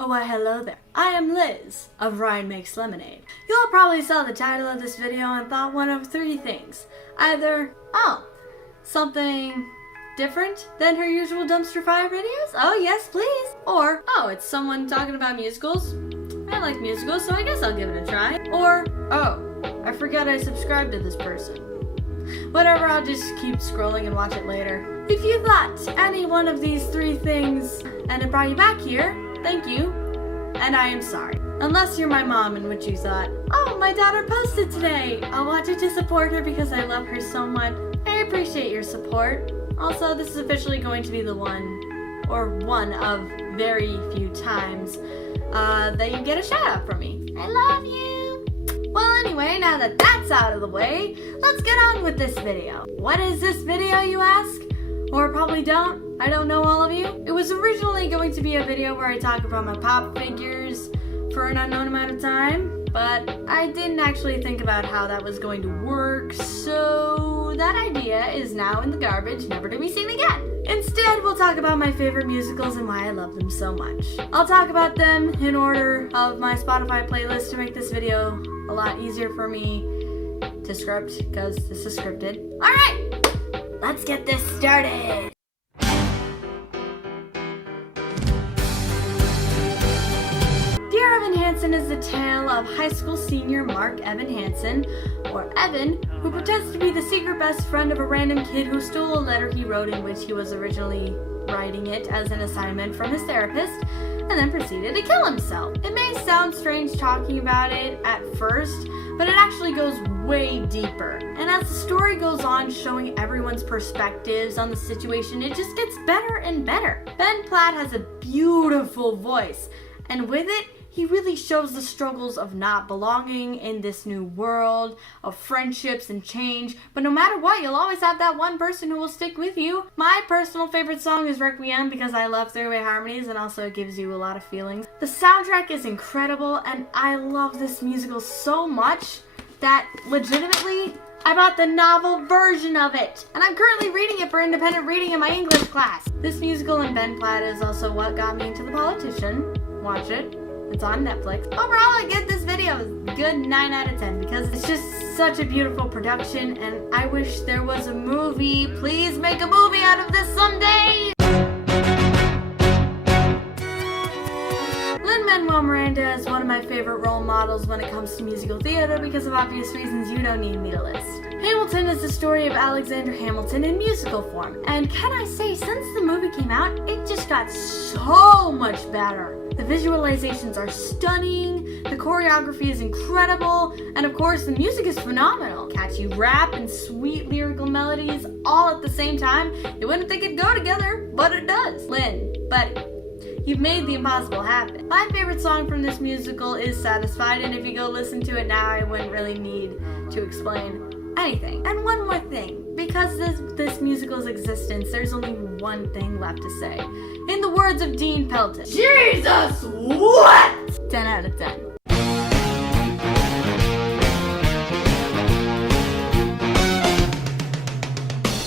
Oh, why hello there. I am Liz of Ryan Makes Lemonade. You all probably saw the title of this video and thought one of three things. Either, oh, something different than her usual dumpster fire videos? Oh yes, please. Or, oh, it's someone talking about musicals. I like musicals, so I guess I'll give it a try. Or, oh, I forgot I subscribed to this person. Whatever, I'll just keep scrolling and watch it later. If you thought any one of these three things and it brought you back here, thank you, and I am sorry. Unless you're my mom, in which you thought, oh, my daughter posted today. I'll watch it to support her because I love her so much. I appreciate your support. Also, this is officially going to be the one of very few times that you get a shout out from me. I love you. Well, anyway, now that that's out of the way, let's get on with this video. What is this video, you ask? Or probably don't. I don't know, all of you. It was originally going to be a video where I talk about my pop figures for an unknown amount of time, but I didn't actually think about how that was going to work, so that idea is now in the garbage, never to be seen again. Instead, we'll talk about my favorite musicals and why I love them so much. I'll talk about them in order of my Spotify playlist to make this video a lot easier for me to script, because this is scripted. Alright, let's get this started. Dear Evan Hansen is the tale of high school senior Mark Evan Hansen, or Evan, who pretends to be the secret best friend of a random kid who stole a letter he wrote in which he was originally writing it as an assignment from his therapist, and then proceeded to kill himself. It may sound strange talking about it at first, but it actually goes way deeper. And as the story goes on, showing everyone's perspectives on the situation, it just gets better and better. Ben Platt has a beautiful voice, and with it, he really shows the struggles of not belonging in this new world, of friendships and change, but no matter what, you'll always have that one person who will stick with you. My personal favorite song is Requiem because I love three-way harmonies and also it gives you a lot of feelings. The soundtrack is incredible and I love this musical so much that legitimately I bought the novel version of it, and I'm currently reading it for independent reading in my English class. This musical and Ben Platt is also what got me into The Politician. Watch it. It's on Netflix. Overall, I give this video a good 9 out of 10 because it's just such a beautiful production and I wish there was a movie. Please make a movie out of this someday! Lin-Manuel Miranda is one of my favorite role models when it comes to musical theater because of obvious reasons you don't need me to list. Hamilton is the story of Alexander Hamilton in musical form, and can I say, since the movie came out, it just got so much better. The visualizations are stunning, the choreography is incredible, and of course the music is phenomenal. Catchy rap and sweet lyrical melodies all at the same time. You wouldn't think it'd go together, but it does. Lynn, buddy, you've made the impossible happen. My favorite song from this musical is Satisfied, and if you go listen to it now, I wouldn't really need to explain anything. And one more thing, because this musical's existence, there's only one thing left to say. In the words of Dean Pelton, Jesus, what? 10 out of 10.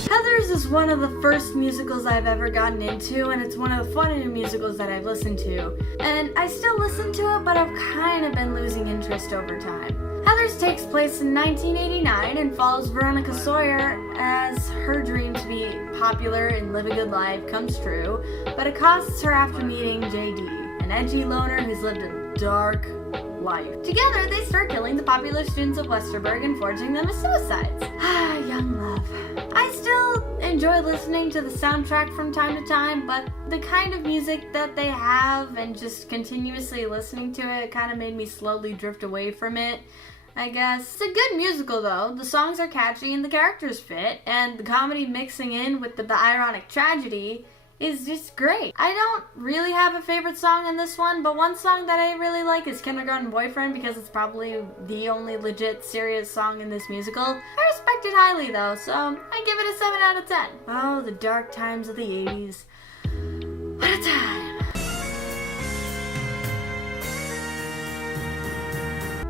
Heathers is one of the first musicals I've ever gotten into, and it's one of the funnier musicals that I've listened to. And I still listen to it, but I've kind of been losing interest over time. Heathers takes place in 1989 and follows Veronica Sawyer as her dream to be popular and live a good life comes true, but it costs her after meeting JD, an edgy loner who's lived a dark life. Together, they start killing the popular students of Westerberg and forging them as suicides. Ah, young love. I still enjoy listening to the soundtrack from time to time, but the kind of music that they have and just continuously listening to it kind of made me slowly drift away from it, I guess. It's a good musical though. The songs are catchy and the characters fit, and the comedy mixing in with the ironic tragedy is just great. I don't really have a favorite song in this one, but one song that I really like is Kindergarten Boyfriend because it's probably the only legit serious song in this musical. I respect it highly though, so I give it a 7 out of 10. Oh, the dark times of the 80s. What a time.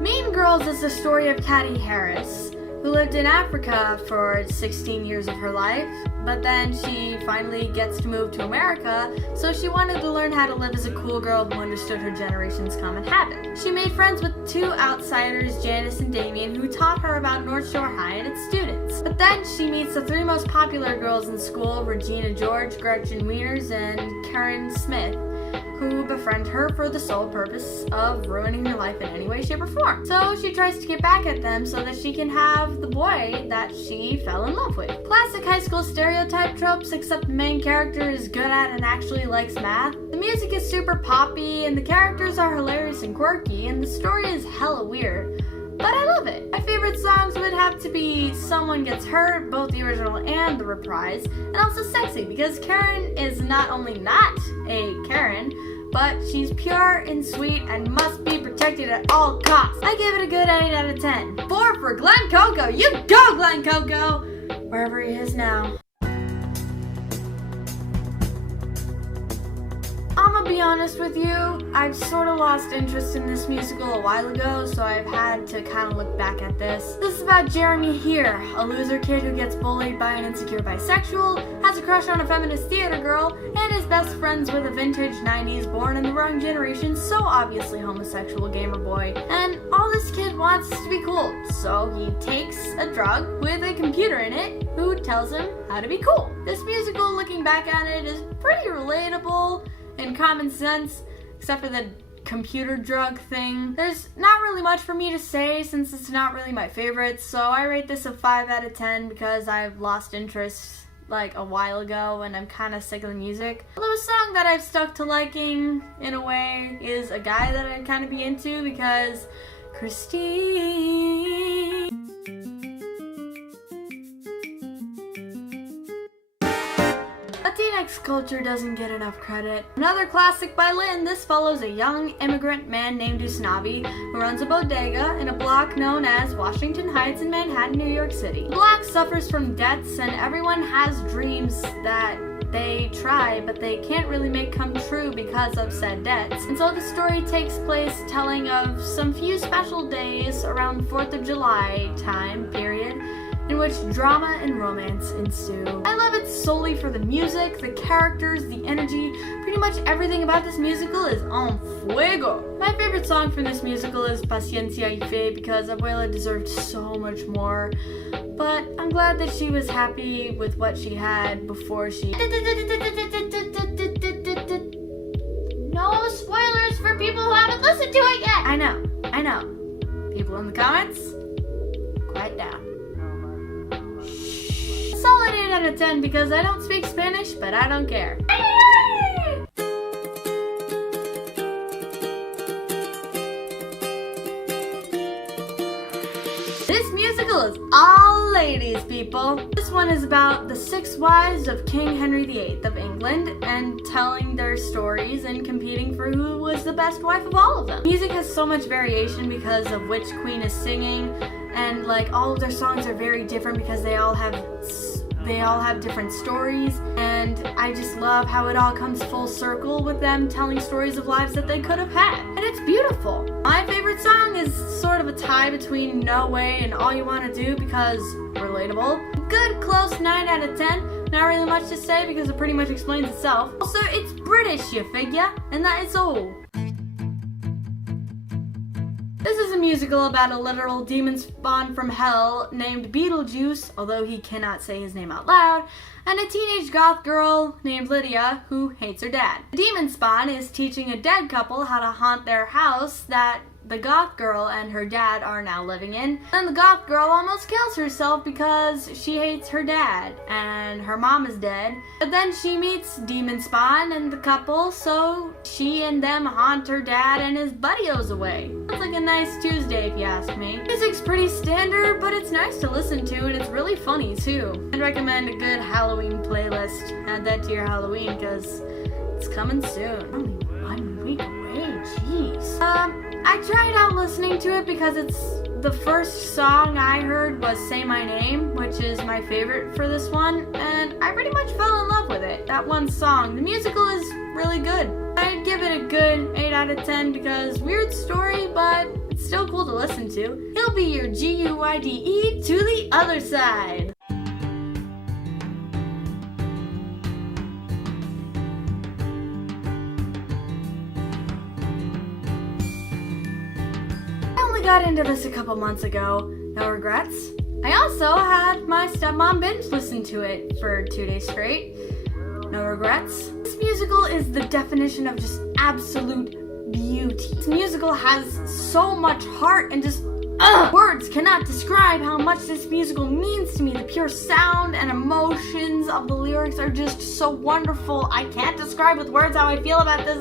Mean Girls is the story of Katie Harris, who lived in Africa for 16 years of her life. but then she finally gets to move to America, so she wanted to learn how to live as a cool girl who understood her generation's common habit. She made friends with two outsiders, Janice and Damien, who taught her about North Shore High and its students. But then she meets the three most popular girls in school, Regina George, Gretchen Wieners, and Karen Smith, who befriend her for the sole purpose of ruining her life in any way, shape, or form. So she tries to get back at them so that she can have the boy that she fell in love with. Classic high school stereotype tropes, except the main character is good at and actually likes math. The music is super poppy, and the characters are hilarious and quirky, and the story is hella weird. But I love it. My favorite songs would have to be Someone Gets Hurt, both the original and the reprise, and also Sexy, because Karen is not only not a Karen, but she's pure and sweet and must be protected at all costs. I give it a good 8 out of 10. 4 for Glenn Coco. You go, Glenn Coco! Wherever he is now. I'm gonna be honest with you, I've sort of lost interest in this musical a while ago, so I've had to kind of look back at this. This is about Jeremy here, a loser kid who gets bullied by an insecure bisexual, has a crush on a feminist theater girl, and is best friends with a vintage 90s born in the wrong generation, so obviously homosexual gamer boy. And all this kid wants is to be cool, so he takes a drug with a computer in it who tells him how to be cool. This musical, looking back at it, is pretty relatable and common sense, except for the computer drug thing. There's not really much for me to say since it's not really my favorite, so I rate this a 5 out of 10 because I've lost interest like a while ago and I'm kind of sick of the music. Although a song that I've stuck to liking in a way is a guy that I'd kind of be into because Christine. Latinx culture doesn't get enough credit. Another classic by Lynn, this follows a young immigrant man named Usnavi who runs a bodega in a block known as Washington Heights in Manhattan, New York City. The block suffers from debts and everyone has dreams that they try but they can't really make come true because of said debts. And so the story takes place telling of some few special days around the 4th of July time period in which drama and romance ensue. I love it solely for the music, the characters, the energy. Pretty much everything about this musical is en fuego. My favorite song from this musical is Paciencia y Fe because Abuela deserved so much more. But I'm glad that she was happy with what she had before she... No spoilers for people who haven't listened to it yet! I know. People in the comments, quiet down. Solid 8 out of 10 because I don't speak Spanish, but I don't care. This musical is all ladies, people. This one is about the 6 wives of King Henry VIII of England and telling their stories and competing for who was the best wife of all of them. Music has so much variation because of which queen is singing, and like all of their songs are very different because they all have different stories, and I just love how it all comes full circle with them telling stories of lives that they could have had, and it's beautiful. My favorite song is sort of a tie between No Way and All You Wanna Do because relatable. Good close 9 out of 10. Not really much to say because it pretty much explains itself. Also, it's British, you figure, and that is all. This is a musical about a literal demon spawn from hell named Beetlejuice, although he cannot say his name out loud, and a teenage goth girl named Lydia who hates her dad. The demon spawn is teaching a dead couple how to haunt their house that the goth girl and her dad are now living in. Then the goth girl almost kills herself because she hates her dad and her mom is dead. But then she meets Demon Spawn and the couple, so she and them haunt her dad and his buddios away. Sounds like a nice Tuesday if you ask me. Music's pretty standard, but it's nice to listen to and it's really funny too. I'd recommend a good Halloween playlist. Add that to your Halloween because it's coming soon. Only 1 week away, jeez. I tried out listening to it because it's the first song I heard was Say My Name, which is my favorite for this one, and I pretty much fell in love with it, that one song. The musical is really good. I'd give it a good 8 out of 10 because weird story, but it's still cool to listen to. He'll be your GUIDE to the other side. only got into this a couple months ago. No regrets. I also had my stepmom binge listen to it for 2 days straight. No regrets. This musical is the definition of just absolute beauty. This musical has so much heart and just words cannot describe how much this musical means to me. The pure sound and emotions of the lyrics are just so wonderful. I can't describe with words how I feel about this.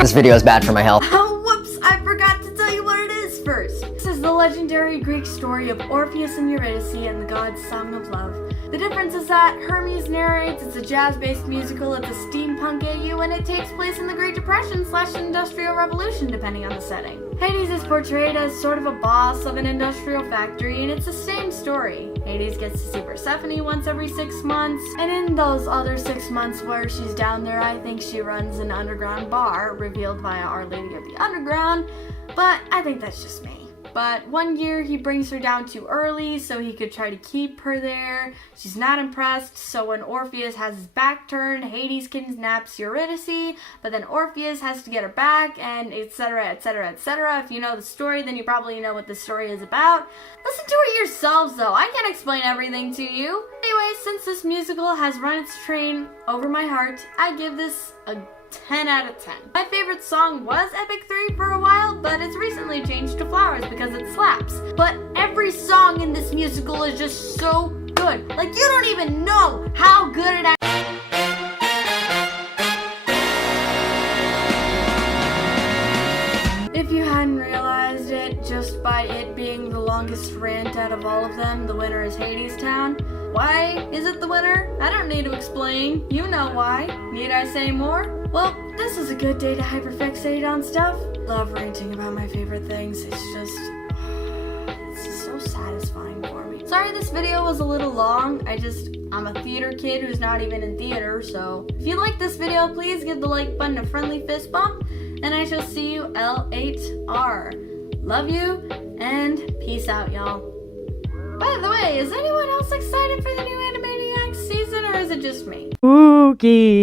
This video is bad for my health. Oh, whoops, I forgot to tell you what it is first. This is the legendary Greek story of Orpheus and Eurydice and the god's song of love. The difference is that Hermes narrates, it's a jazz-based musical, it's a steampunk AU, and it takes place in the Great Depression / Industrial Revolution, depending on the setting. Hades is portrayed as sort of a boss of an industrial factory, and it's the same story. Hades gets to see Persephone once every 6 months, and in those other 6 months where she's down there, I think she runs an underground bar, revealed via Our Lady of the Underground, but I think that's just me. But one year he brings her down too early so he could try to keep her there. She's not impressed, so when Orpheus has his back turned, Hades kidnaps Eurydice, but then Orpheus has to get her back, and etc, etc, etc. If you know the story, then you probably know what the story is about. Listen to it yourselves though, I can't explain everything to you. Anyway, since this musical has run its train over my heart, I give this a 10 out of 10. My favorite song was Epic 3 for a while, but it's recently changed to Flowers because it slaps. But every song in this musical is just so good. Like, you don't even know how good it actually is. If you hadn't realized it, just by it being the longest rant out of all of them, the winner is Hades Town. Why is it the winner? I don't need to explain. You know why. Need I say more? Well, this is a good day to hyperfixate on stuff. Love ranting about my favorite things. It's just so satisfying for me. Sorry this video was a little long. I'm a theater kid who's not even in theater, so if you like this video, please give the like button a friendly fist bump, and I shall see you L8R. Love you, and peace out, y'all. By the way, is anyone else excited for the new Animaniacs season, or is it just me? Spooky.